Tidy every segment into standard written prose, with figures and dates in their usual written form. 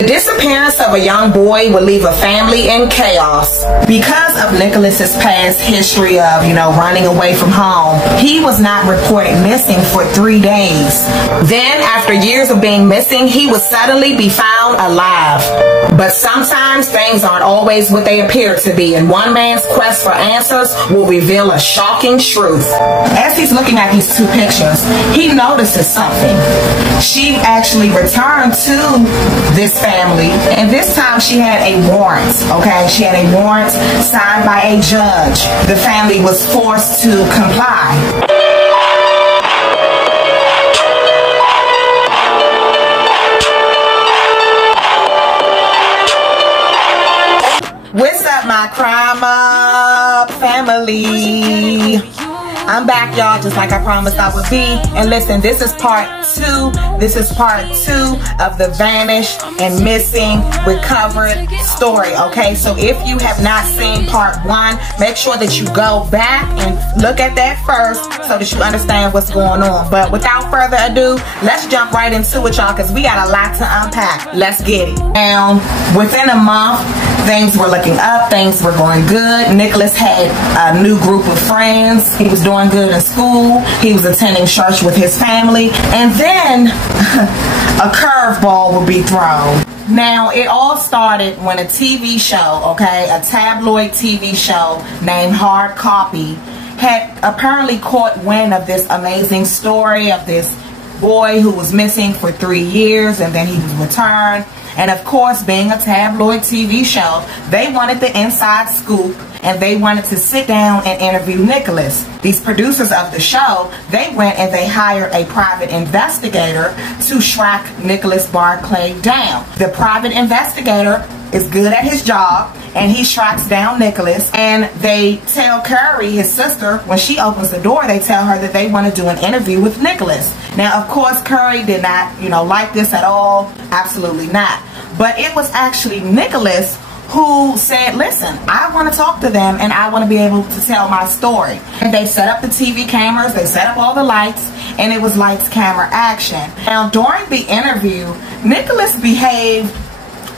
The disappearance of a young boy would leave a family in chaos. Because of Nicholas's past history of, running away from home, he was not reported missing for 3 days. Then, after years of being missing, he would suddenly be found alive. But sometimes things aren't always what they appear to be, and one man's quest for answers will reveal a shocking truth. As he's looking at these two pictures, he notices something. She actually returned to this family, and this time she had a warrant, okay? She had a warrant signed by a judge. The family was forced to comply. What's up, my crime up family? I'm back, y'all, just like I promised I would be. And listen, this is part 2. This is part 2 of the vanished and missing recovered story, okay? So if you have not seen part 1, make sure that you go back and look at that first so that you understand what's going on. But without further ado, let's jump right into it, y'all, because we got a lot to unpack. Let's get it. Now, within a month, things were looking up. Things were going good. Nicholas had a new group of friends. He was doing good in school. He was attending church with his family. And then a curveball would be thrown. Now, it all started when a TV show, okay, a tabloid TV show named Hard Copy had apparently caught wind of this amazing story of this boy who was missing for 3 years, and then he was returned. And of course, being a tabloid TV show, they wanted the inside scoop, and they wanted to sit down and interview Nicholas. These producers of the show, they went and they hired a private investigator to track Nicholas Barclay down. The private investigator is good at his job, and he tracks down Nicholas, and they tell Curry, his sister, when she opens the door, they tell her that they want to do an interview with Nicholas. Now, of course, Curry did not, like this at all. Absolutely not. But it was actually Nicholas who said, listen, I want to talk to them, and I want to be able to tell my story. And they set up the TV cameras, they set up all the lights, and it was lights, camera, action. Now, during the interview, Nicholas behaved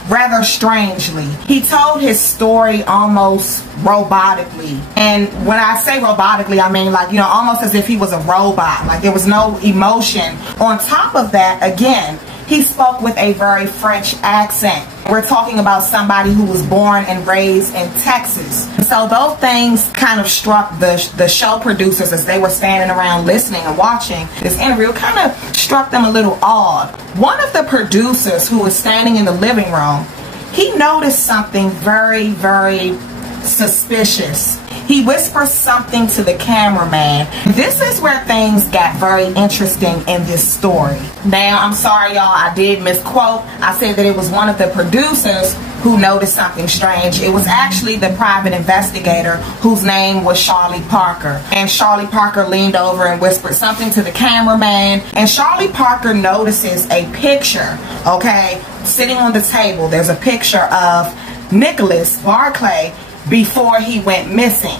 rather strangely. He told his story almost robotically. And when I say robotically, I mean like, almost as if he was a robot. Like there was no emotion. On top of that, again, he spoke with a very French accent. We're talking about somebody who was born and raised in Texas. So those things kind of struck the show producers as they were standing around listening and watching this interview. It kind of struck them a little odd. One of the producers who was standing in the living room, he noticed something very, very suspicious. He whispers something to the cameraman. This is where things got very interesting in this story. Now, I'm sorry, y'all, I did misquote. I said that it was one of the producers who noticed something strange. It was actually the private investigator whose name was Charlie Parker. And Charlie Parker leaned over and whispered something to the cameraman. And Charlie Parker notices a picture, okay, sitting on the table. There's a picture of Nicholas Barclay before he went missing.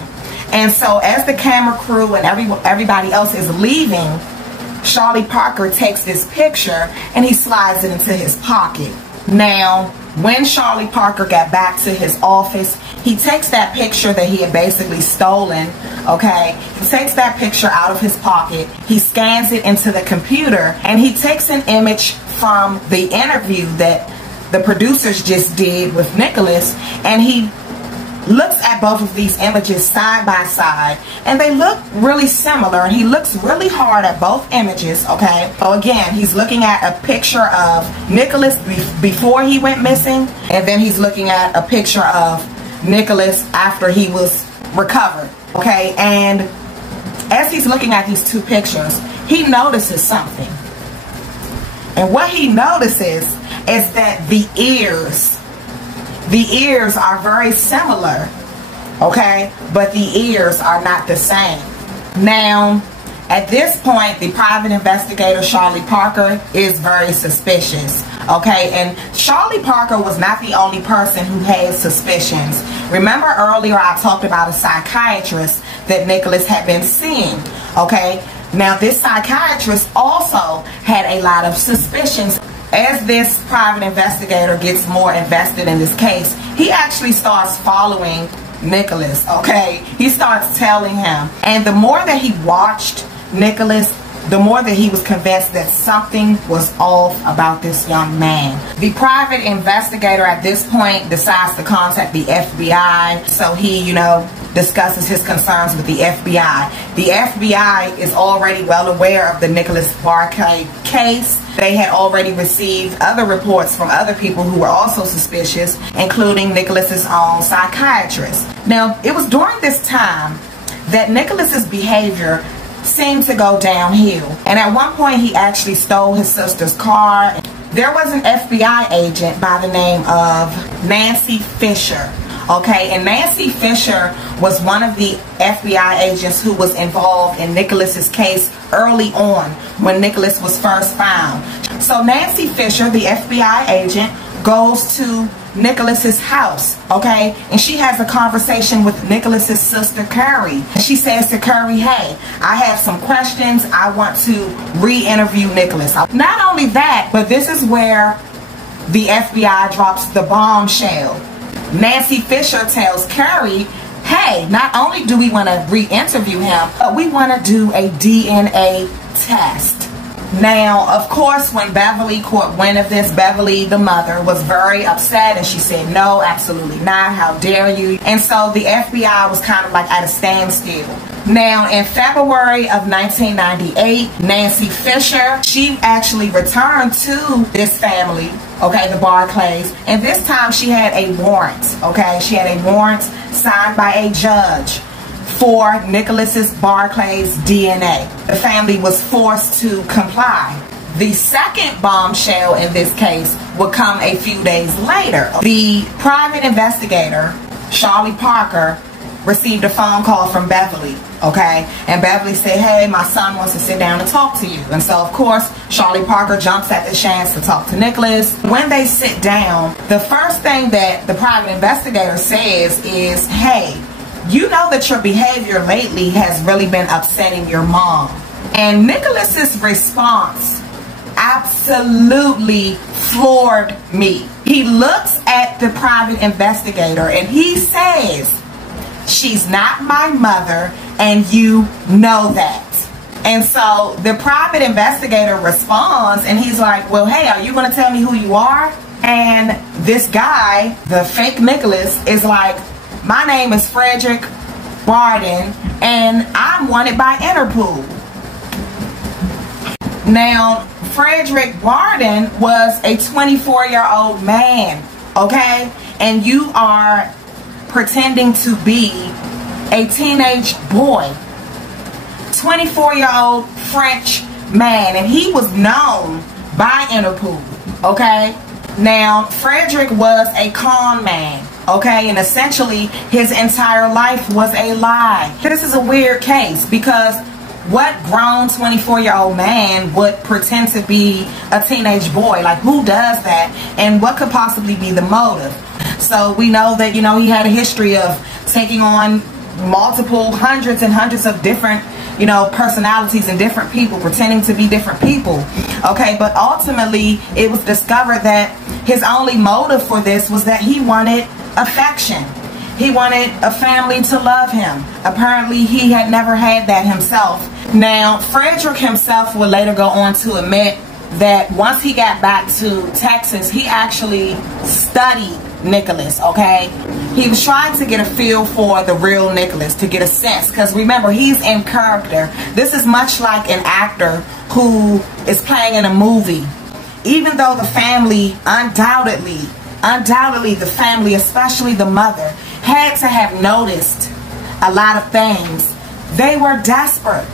And so as the camera crew and everybody else is leaving, Charlie Parker takes this picture and he slides it into his pocket. Now, when Charlie Parker got back to his office, he takes that picture that he had basically stolen, okay? He takes that picture out of his pocket, he scans it into the computer, and he takes an image from the interview that the producers just did with Nicholas, and he looks at both of these images side by side, and they look really similar, and he looks really hard at both images, okay? So again, he's looking at a picture of Nicholas before he went missing, and then he's looking at a picture of Nicholas after he was recovered, okay? And as he's looking at these two pictures, he notices something. And what he notices is that the ears are very similar, okay? But the ears are not the same. Now, at this point, the private investigator, Charlie Parker, is very suspicious, okay? And Charlie Parker was not the only person who had suspicions. Remember earlier I talked about a psychiatrist that Nicholas had been seeing, okay? Now, this psychiatrist also had a lot of suspicions. as this private investigator gets more invested in this case, he actually starts following Nicholas, okay? He starts telling him. And the more that he watched Nicholas, the more that he was convinced that something was off about this young man. The private investigator at this point decides to contact the FBI. So he, discusses his concerns with the FBI. The FBI is already well aware of the Nicholas Barclay case. They had already received other reports from other people who were also suspicious, including Nicholas's own psychiatrist. Now, it was during this time that Nicholas's behavior seemed to go downhill. And at one point, he actually stole his sister's car. There was an FBI agent by the name of Nancy Fisher. Okay, and Nancy Fisher was one of the FBI agents who was involved in Nicholas's case early on when Nicholas was first found. So Nancy Fisher, the FBI agent, goes to Nicholas's house, okay, and she has a conversation with Nicholas's sister Carrie. She says to Carrie, hey, I have some questions. I want to re-interview Nicholas. Not only that, but this is where the FBI drops the bombshell. Nancy Fisher tells Carrie, hey, not only do we want to re-interview him, but we want to do a DNA test. Now, of course, when Beverly caught wind of this, Beverly, the mother, was very upset, and she said, no, absolutely not. How dare you? And so the FBI was kind of like at a standstill. Now, in February of 1998, Nancy Fisher, she actually returned to this family, okay, the Barclays, and this time she had a warrant, okay? She had a warrant signed by a judge for Nicholas's Barclay's DNA. The family was forced to comply. The second bombshell in this case would come a few days later. The private investigator, Charlie Parker, received a phone call from Beverly, okay? And Beverly said, hey, my son wants to sit down and talk to you. And so, of course, Charlie Parker jumps at the chance to talk to Nicholas. When they sit down, the first thing that the private investigator says is, hey, you know that your behavior lately has really been upsetting your mom. And Nicholas's response absolutely floored me. He looks at the private investigator and he says, she's not my mother, and you know that. And so the private investigator responds and he's like, well, hey, are you going to tell me who you are? And this guy, the fake Nicholas, is like, my name is Frederick Barden, and I'm wanted by Interpol. Now, Frederick Barden was a 24-year-old man, okay? And you are pretending to be a teenage boy. 24-year-old French man, and he was known by Interpol, okay? Now, Frederick was a con man, okay, and essentially his entire life was a lie. This is a weird case because what grown 24-year-old man would pretend to be a teenage boy? Like, who does that? And what could possibly be the motive? So we know that, he had a history of taking on multiple hundreds and hundreds of different, personalities and different people, pretending to be different people. Okay, but ultimately it was discovered that his only motive for this was that he wanted affection. He wanted a family to love him. Apparently he had never had that himself. Now, Frederick himself would later go on to admit that once he got back to Texas, he actually studied Nicholas, okay? He was trying to get a feel for the real Nicholas, to get a sense, because remember, he's in character. This is much like an actor who is playing in a movie. Even though the family, undoubtedly the family, especially the mother, had to have noticed a lot of things, they were desperate.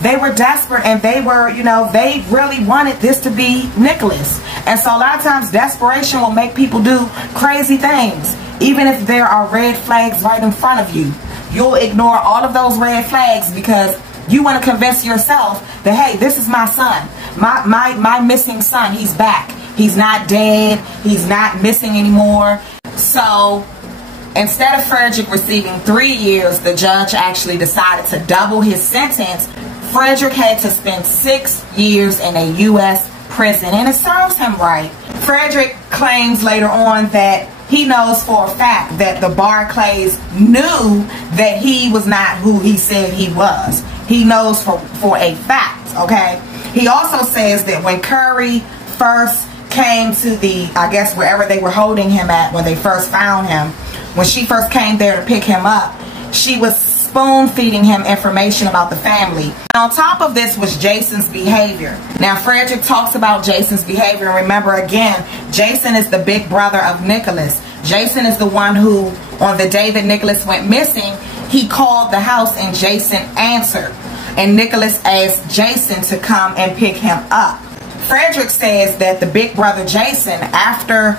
They were desperate, and they were, they really wanted this to be Nicholas. And so a lot of times desperation will make people do crazy things. Even if there are red flags right in front of you, you'll ignore all of those red flags because you want to convince yourself that, hey, this is my son. My missing son, he's back. He's not dead. He's not missing anymore. So instead of Frederick receiving 3 years, the judge actually decided to double his sentence. Frederick had to spend 6 years in a U.S. prison, and it serves him right. Frederick claims later on that he knows for a fact that the Barclays knew that he was not who he said he was. He knows for a fact, okay? He also says that when Curry first came to the, I guess wherever they were holding him at when they first found him, when she first came there to pick him up, she was spoon feeding him information about the family. And on top of this was Jason's behavior. Now Frederick talks about Jason's behavior. Remember again, Jason is the big brother of Nicholas. Jason is the one who, on the day that Nicholas went missing, he called the house and Jason answered. And Nicholas asked Jason to come and pick him up. Frederick says that the big brother Jason, after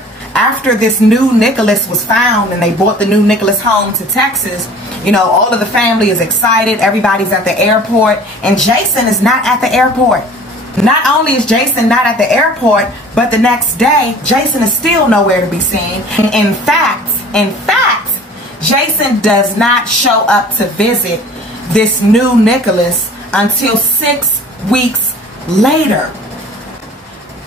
this new Nicholas was found and they brought the new Nicholas home to Texas, you know, all of the family is excited. Everybody's at the airport, and Jason is not at the airport. Not only is Jason not at the airport, but the next day, Jason is still nowhere to be seen. In fact, Jason does not show up to visit this new Nicholas until 6 weeks later.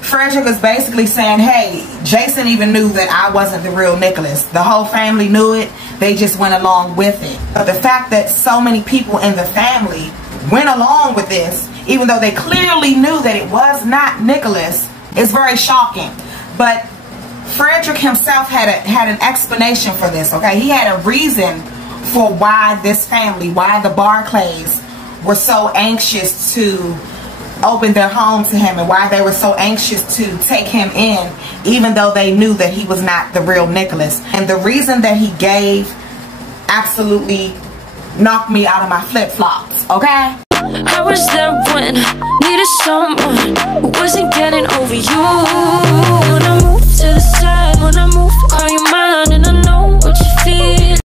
Frederick was basically saying, hey, Jason even knew that I wasn't the real Nicholas. The whole family knew it. They just went along with it. But the fact that so many people in the family went along with this, even though they clearly knew that it was not Nicholas, is very shocking. But Frederick himself had an explanation for this, okay? He had a reason for why this family, why the Barclays were so anxious to open their home to him, and why they were so anxious to take him in, even though they knew that he was not the real Nicholas. And the reason that he gave absolutely knocked me out of my flip-flops, okay? I was there when needed someone who wasn't getting over you. When I moved to the side, when I